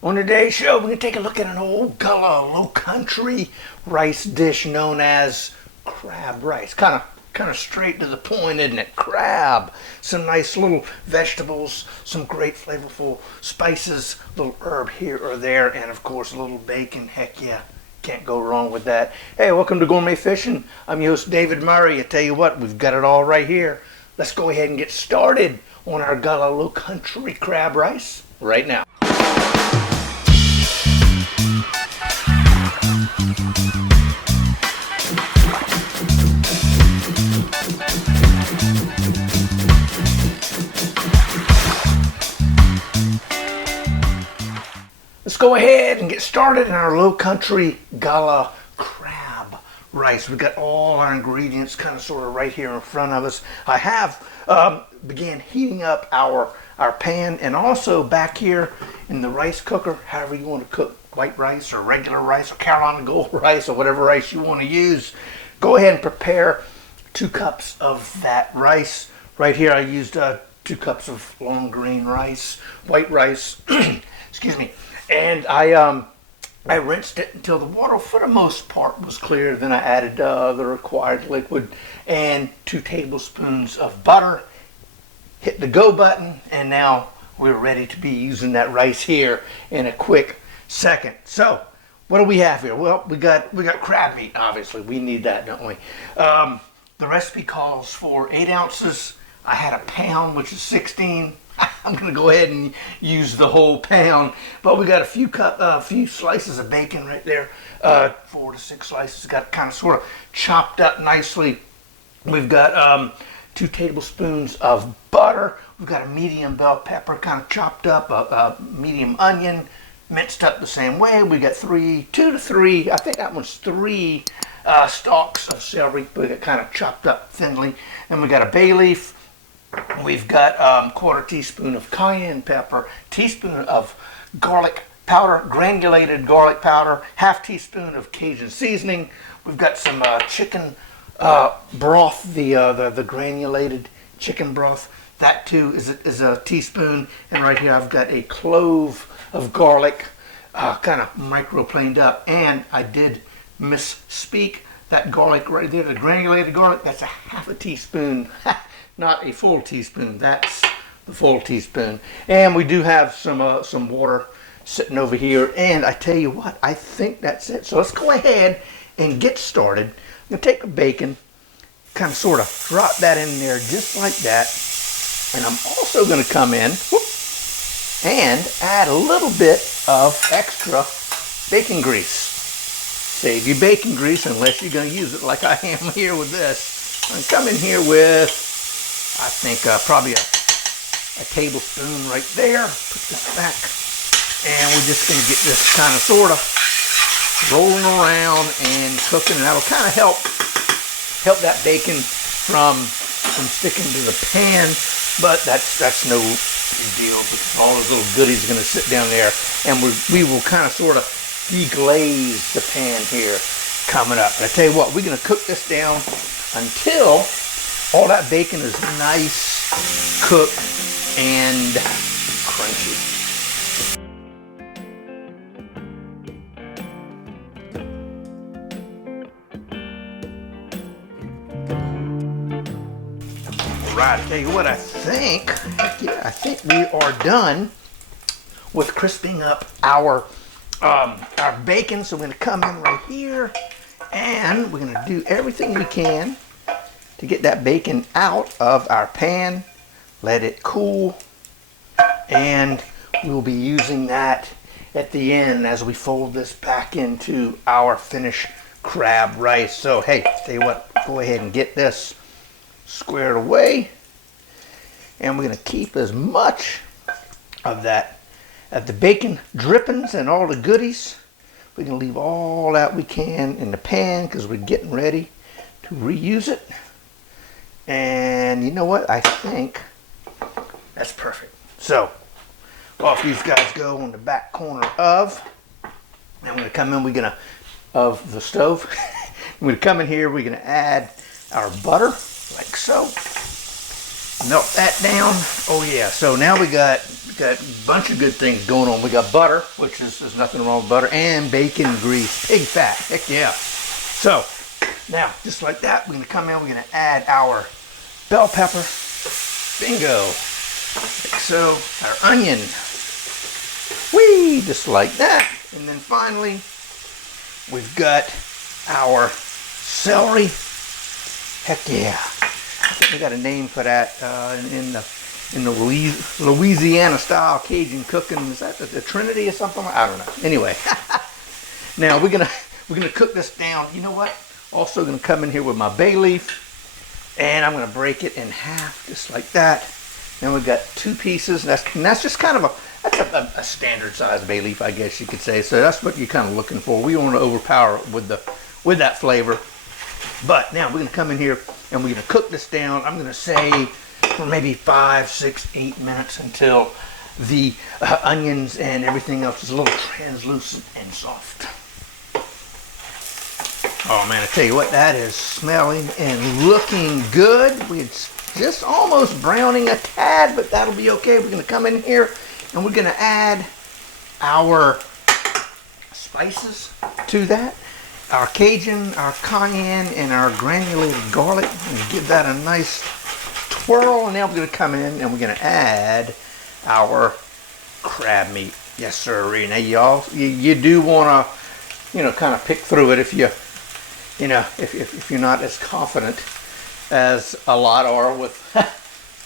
On today's show, we're going to take a look at an old Gullah Lowcountry rice dish known as crab rice. Kind of straight to the point, isn't it? Crab. Some nice little vegetables, some great flavorful spices, a little herb here or there, and of course a little bacon. Heck yeah, can't go wrong with that. Hey, welcome to Gourmet Fishing. I'm your host David Murray. I tell you what, we've got it all right here. Let's go ahead and get started on our Gullah Lowcountry crab rice right now. Let's go ahead and get started in our Lowcountry Gullah crab rice. We've got all our ingredients kind of sort of right here in front of us. I have began heating up our pan, and also back here in the rice cooker, however you want to cook white rice or regular rice or Carolina Gold rice or whatever rice you want to use. Go ahead and prepare 2 cups of that rice. Right here I used 2 cups of long grain rice, white rice, excuse me. And I rinsed it until the water, for the most part, was clear. Then I added the required liquid and 2 tablespoons of butter. Hit the go button, and now we're ready to be using that rice here in a quick second. So, what do we have here? Well, we got crab meat. Obviously, we need that, don't we? The recipe calls for 8 ounces. I had a pound, which is 16. I'm going to go ahead and use the whole pound, but we got a few slices of bacon right there, 4 to 6 slices. Got kind of sort of chopped up nicely. We've got 2 tablespoons of butter. We've got a medium bell pepper, kind of chopped up, a medium onion, minced up the same way. We got 2 to 3. I think that one's 3 stalks of celery, but we got kind of chopped up thinly. And we got a bay leaf. We've got 1/4 teaspoon of cayenne pepper, teaspoon of garlic powder, granulated garlic powder, 1/2 teaspoon of Cajun seasoning. We've got some chicken broth, the granulated chicken broth. That too is a teaspoon. And right here I've got a clove of garlic, kind of microplaned up. And I did misspeak. That garlic right there, the granulated garlic, that's a 1/2 teaspoon. Not a full teaspoon. That's the full teaspoon. And we do have some water sitting over here. And I tell you what, I think that's it. So let's go ahead and get started. I'm going to take the bacon, kind of sort of drop that in there just like that. And I'm also going to come in and add a little bit of extra bacon grease. Save your bacon grease unless you're going to use it like I am here with this. I'm going to come in here with, I think, probably a tablespoon right there. Put this back. And we're just going to get this kind of sort of rolling around and cooking. And that'll kind of help that bacon from sticking to the pan. But that's no big deal, because all those little goodies are going to sit down there. And we will kind of sort of deglaze the pan here coming up. And I tell you what, we're going to cook this down until all that bacon is nice, cooked, and crunchy. All right, I tell you what, I think we are done with crisping up our bacon. So we're going to come in right here, and we're going to do everything we can to get that bacon out of our pan, let it cool, and we'll be using that at the end as we fold this back into our finished crab rice. So hey, tell you what, go ahead and get this squared away, and we're going to keep as much of the bacon drippings and all the goodies. We're going to leave all that we can in the pan because we're getting ready to reuse it. And you know what? I think that's perfect. So, off these guys go on the back corner of, and I'm going to come in, of the stove. I'm going to come in here, we're going to add our butter, like so. Melt that down. Oh yeah, so now we got a bunch of good things going on. We got butter, which is there's nothing wrong with butter, and bacon grease, pig fat, heck yeah. So now, just like that, we're gonna come in, we're gonna add our bell pepper, bingo, like so, our onion, whee, just like that. And then finally, we've got our celery, heck yeah. I think we got a name for that in the Louisiana style Cajun cooking. Is that the Trinity or something? I don't know. Anyway, now we're gonna cook this down. You know what? Also gonna come in here with my bay leaf, and I'm gonna break it in half just like that. Then we've got 2 pieces. And that's just kind of a standard size bay leaf, I guess you could say. So that's what you're kind of looking for. We don't want to overpower it with that flavor. But now we're gonna come in here and we're gonna cook this down. I'm gonna say for maybe 5, 6, 8 minutes until the onions and everything else is a little translucent and soft. Oh man, I tell you what, that is smelling and looking good. It's just almost browning a tad, but that'll be okay. We're gonna come in here and we're gonna add our spices to that. Our Cajun, our cayenne, and our granulated garlic, and give that a nice twirl. And now we're going to come in and we're going to add our crab meat. Yes, sir. Now, y'all, you do want to, kind of pick through it if you're not as confident as a lot are with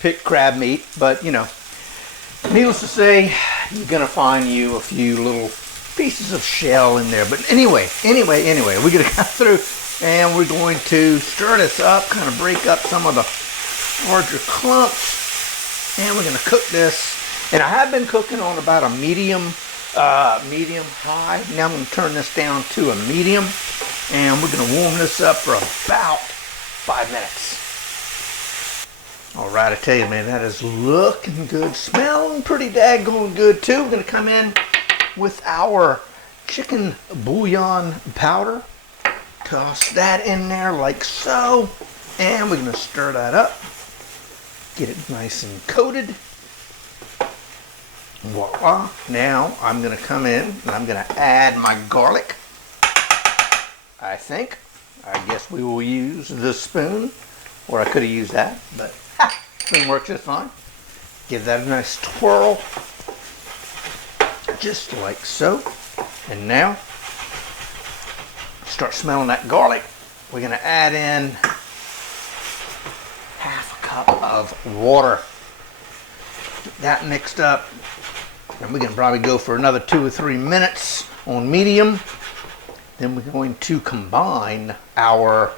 picked crab meat. But needless to say, you're going to find you a few little pieces of shell in there. But anyway, we're gonna come through and we're going to stir this up, kind of break up some of the larger clumps, and we're gonna cook this. And I have been cooking on about a medium high. Now I'm gonna turn this down to a medium, and we're gonna warm this up for about 5 minutes. All right, I tell you, man, that is looking good, smelling pretty daggone good too. We're gonna come in with our chicken bouillon powder. Toss that in there like so. And we're going to stir that up. Get it nice and coated. Voila. Now I'm going to come in and I'm going to add my garlic. I guess we will use the spoon. Or I could have used that, but spoon works just fine. Give that a nice twirl. Just like so. And now, start smelling that garlic. We're going to add in half a cup of water. Get that mixed up. And we're going to probably go for another 2 or 3 minutes on medium. Then we're going to combine our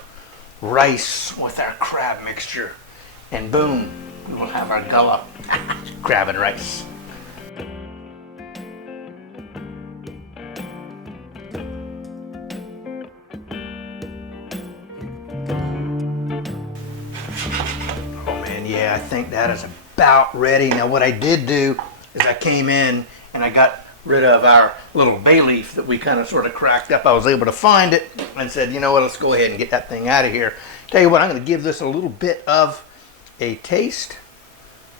rice with our crab mixture. And boom, we will have our Gullah crab and rice. Yeah, I think that is about ready. Now what I did do is I came in and I got rid of our little bay leaf that we kind of sort of cracked up. I was able to find it and said, you know what, let's go ahead and get that thing out of here. Tell you what, I'm going to give this a little bit of a taste,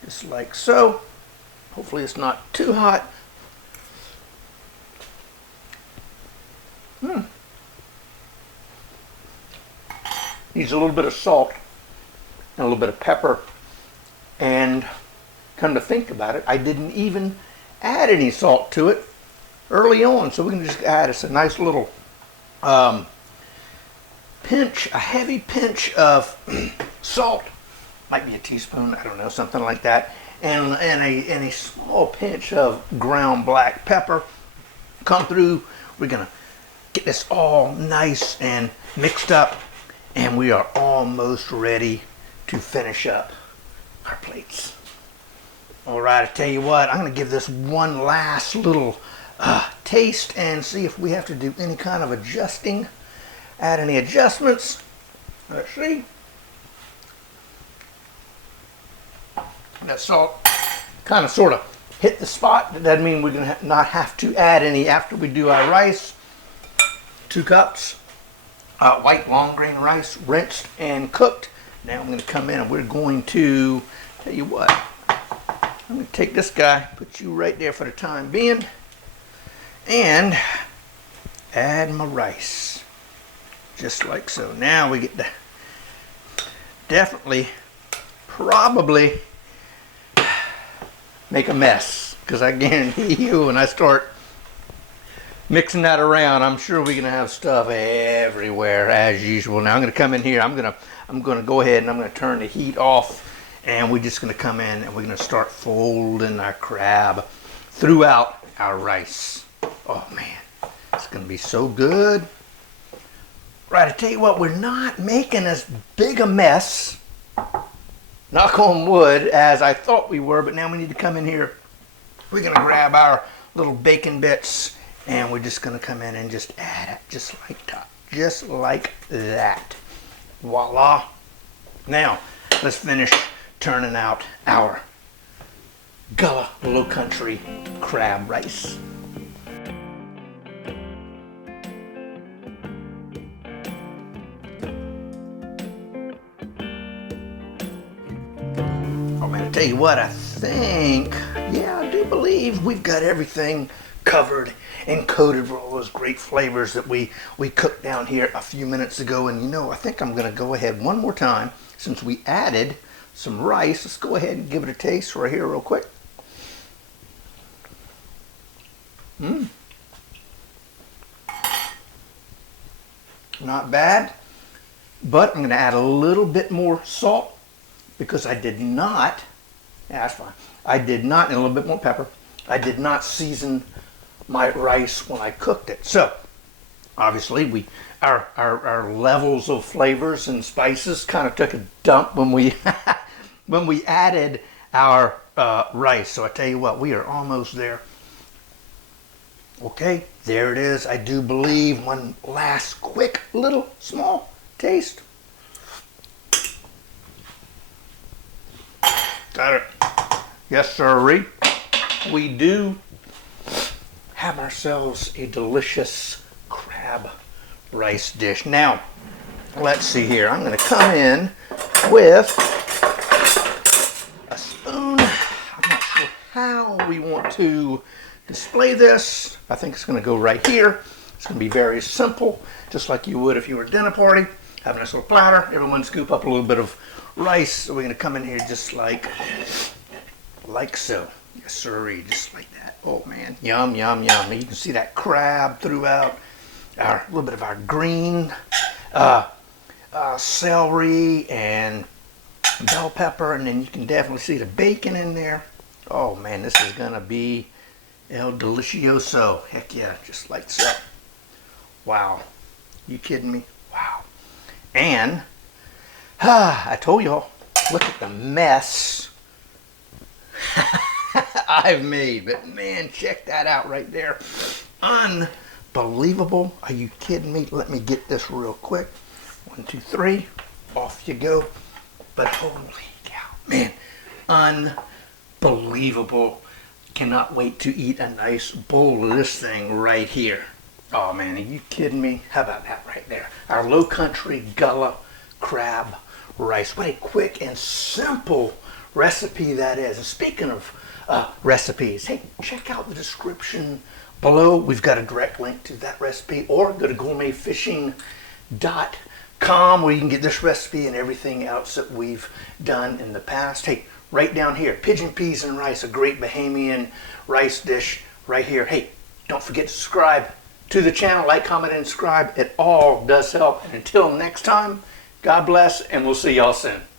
just like so. Hopefully it's not too hot. Needs a little bit of salt and a little bit of pepper. And come to think about it, I didn't even add any salt to it early on. So we can just add us a nice little pinch, a heavy pinch of salt. Might be a teaspoon, I don't know, something like that. And a small pinch of ground black pepper. Come through, we're gonna get this all nice and mixed up. And we are almost ready to finish up our plates. All right, I tell you what, I'm going to give this one last little taste and see if we have to do any kind of adjusting, add any adjustments. Let's see. That salt kind of sort of hit the spot. That doesn't mean we're going to not have to add any after we do our rice. 2 cups white long grain rice, rinsed and cooked. Now I'm going to come in and we're going to Tell you what, I'm going to take this guy, put you right there for the time being, and add my rice. Just like so. Now we get to definitely, probably make a mess. Because I guarantee you when I start mixing that around, I'm sure we're going to have stuff everywhere as usual. Now I'm going to come in here. I'm going to go ahead and I'm going to turn the heat off. And we're just going to come in and we're going to start folding our crab throughout our rice. Oh man, it's going to be so good. Right, I tell you what, we're not making as big a mess, knock on wood, as I thought we were, but now we need to come in here. We're going to grab our little bacon bits and we're just going to come in and just add it just like that. Just like that. Voila. Now, let's finish turning out our Gullah Lowcountry crab rice. Oh man, I tell you what, I think, yeah, I do believe we've got everything covered and coated for all those great flavors that we cooked down here a few minutes ago. And you know, I think I'm going to go ahead one more time since we added some rice. Let's go ahead and give it a taste right here real quick. Not bad, but I'm going to add a little bit more salt because I did not, yeah, that's fine. I did not, and a little bit more pepper. I did not season my rice when I cooked it. So obviously our levels of flavors and spices kind of took a dump when we when we added our rice. So I tell you what, we are almost there. Okay, there it is. I do believe one last quick little small taste. Got it. Yes, sirree. We do have ourselves a delicious crab rice dish. Now, let's see here. I'm going to come in with a spoon. I'm not sure how we want to display this. I think it's going to go right here. It's going to be very simple, just like you would if you were at a dinner party. Have a nice little platter. Everyone scoop up a little bit of rice. So we're going to come in here just like so. Yes, sirree, just like that. Oh man, yum, yum, yum. You can see that crab throughout a little bit of our green celery and bell pepper, and then you can definitely see the bacon in there. Oh man, this is gonna be el delicioso. Heck yeah, just like so. Wow, you kidding me? Wow. And I told y'all, look at the mess I've made, but man, check that out right there. Unbelievable. Are you kidding me? Let me get this real quick. 1, 2, 3. Off you go. But holy cow, man, unbelievable. Cannot wait to eat a nice bowl of this thing right here. Oh man, are you kidding me? How about that right there? Our Lowcountry Gullah crab rice. What a quick and simple recipe that is. And speaking of recipes, hey, check out the description below. We've got a direct link to that recipe, or go to gourmetfishing.com where you can get this recipe and everything else that we've done in the past. Hey, right down here, pigeon peas and rice, a great Bahamian rice dish right here. Hey, don't forget to subscribe to the channel, like, comment, and subscribe. It all does help. And until next time, God bless, and we'll see y'all soon.